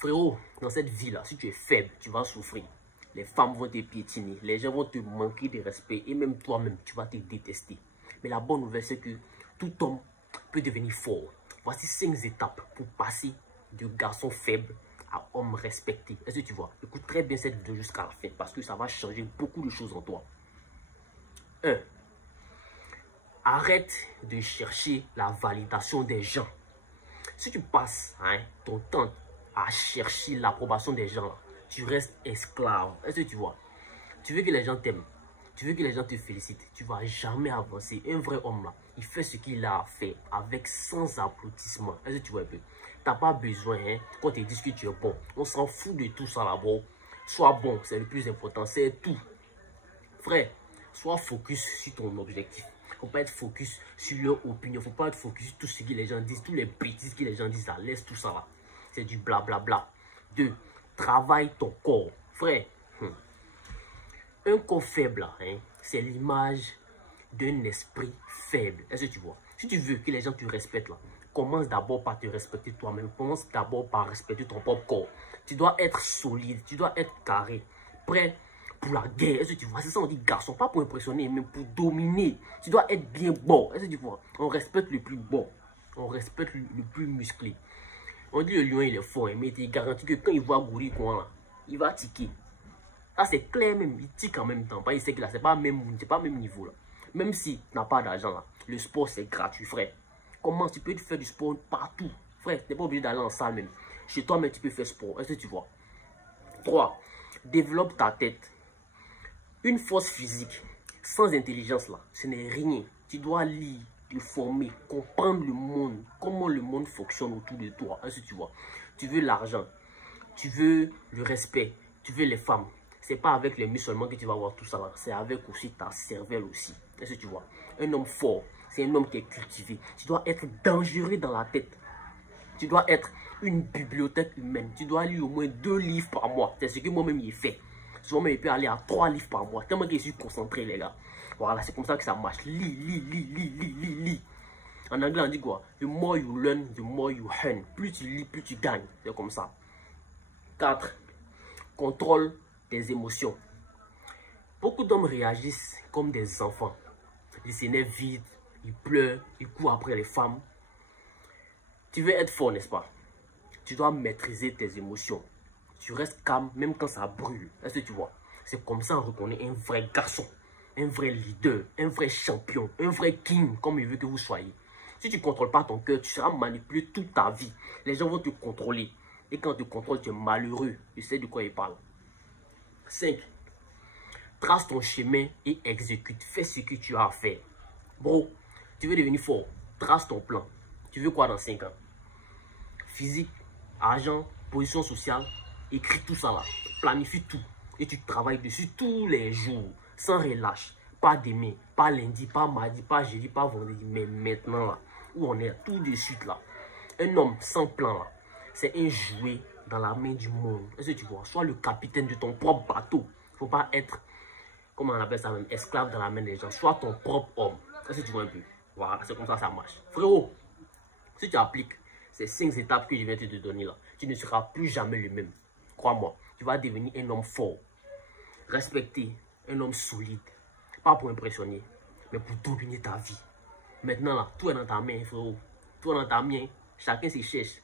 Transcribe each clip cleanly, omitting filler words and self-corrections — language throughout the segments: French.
Frérot, dans cette vie-là, si tu es faible, tu vas souffrir. Les femmes vont te piétiner, les gens vont te manquer de respect et même toi-même, tu vas te détester. Mais la bonne nouvelle, c'est que tout homme peut devenir fort. Voici 5 étapes pour passer de garçon faible à homme respecté. Est-ce que tu vois? Écoute très bien cette vidéo jusqu'à la fin parce que ça va changer beaucoup de choses en toi. 1. Arrête de chercher la validation des gens. Si tu passes ton temps à chercher l'approbation des gens, tu restes esclave. Est-ce que tu vois? Tu veux que les gens t'aiment, tu veux que les gens te félicitent, tu ne vas jamais avancer. Un vrai homme là, il fait ce qu'il a à faire avec sans applaudissement. Est-ce que tu vois un peu? Tu n'as pas besoin, quand tu dis que tu es bon. On s'en fout de tout ça là-bas. Sois bon, c'est le plus important, c'est tout. Frère, sois focus sur ton objectif. Il ne faut pas être focus sur leur opinion. Il ne faut pas être focus sur tout ce que les gens disent, tous les bêtises que les gens disent. Laisse tout ça là. C'est du blablabla. 2. Travaille ton corps. Frère, un corps faible, c'est l'image d'un esprit faible. Est-ce que tu vois? Si tu veux que les gens te respectent, là, commence d'abord par te respecter toi-même. Commence d'abord par respecter ton propre corps. Tu dois être solide, tu dois être carré, prêt pour la guerre. Est-ce que tu vois? C'est ça on dit garçon, pas pour impressionner, mais pour dominer. Tu dois être bien bon. Est-ce que tu vois? On respecte le plus bon. On respecte le plus musclé. On dit le lion il est fort, mais il garantit que quand il voit Gouri, il va tiquer. Ça c'est clair même, il tique en même temps. Il sait que là, c'est pas même niveau là. Même si tu n'as pas d'argent là, le sport c'est gratuit, frère. Comment tu peux faire du sport partout? Frère, tu n'es pas obligé d'aller en salle même. Chez toi, mais tu peux faire sport. Est-ce que tu vois? 3. Développe ta tête. Une force physique sans intelligence là, ce n'est rien. Tu dois lire, te former, comprendre le monde, comment le monde fonctionne autour de toi. Est-ce que tu vois? Tu veux l'argent, tu veux le respect, tu veux les femmes. C'est pas avec les muscles seulement que tu vas avoir tout ça là. C'est avec aussi ta cervelle aussi. Est-ce que tu vois? Un homme fort, c'est un homme qui est cultivé. Tu dois être dangereux dans la tête. Tu dois être une bibliothèque humaine. Tu dois lire au moins 2 livres par mois. C'est ce que moi-même il fait. Souvent, il peut aller à 3 livres par mois. Tellement que je suis concentré, les gars. Voilà, c'est comme ça que ça marche. Lis. En anglais, on dit quoi? The more you learn, the more you earn. Plus tu lis, plus tu gagnes. C'est comme ça. 4. Contrôle tes émotions. Beaucoup d'hommes réagissent comme des enfants. Ils s'énervent vite, ils pleurent, ils courent après les femmes. Tu veux être fort, n'est-ce pas? Tu dois maîtriser tes émotions. Tu restes calme même quand ça brûle. Est-ce que tu vois? C'est comme ça qu'on reconnaît un vrai garçon, un vrai leader, un vrai champion, un vrai king, comme il veut que vous soyez. Si tu ne contrôles pas ton cœur, tu seras manipulé toute ta vie. Les gens vont te contrôler. Et quand tu contrôles, tu es malheureux. Tu sais de quoi il parle. 5. Trace ton chemin et exécute. Fais ce que tu as à faire. Bro, tu veux devenir fort. Trace ton plan. Tu veux quoi dans 5 ans? Physique, argent, position sociale. Écris tout ça là. Planifie tout. Et tu travailles dessus tous les jours. Sans relâche. Pas demain, pas lundi, pas mardi, pas jeudi, pas vendredi. Mais maintenant là. Où on est tout de suite là. Un homme sans plan là. C'est un jouet dans la main du monde. Est-ce que tu vois? Sois le capitaine de ton propre bateau. Il ne faut pas être, comment on appelle ça même, esclave dans la main des gens. Sois ton propre homme. Est-ce que tu vois un peu? Voilà, c'est comme ça que ça marche. Frérot, si tu appliques ces 5 étapes que je viens de te donner là, tu ne seras plus jamais le même. Crois-moi, tu vas devenir un homme fort, respecté, un homme solide. Pas pour impressionner, mais pour dominer ta vie. Maintenant là, tout est dans ta main, frérot. Tout est dans ta main. Chacun se cherche.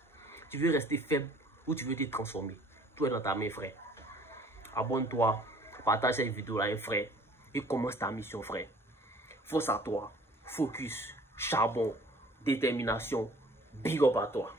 Tu veux rester faible ou tu veux te transformer. Tout est dans ta main, frère. Abonne-toi, partage cette vidéo là, frère. Et commence ta mission, frère. Force à toi. Focus, charbon, détermination. Big up à toi.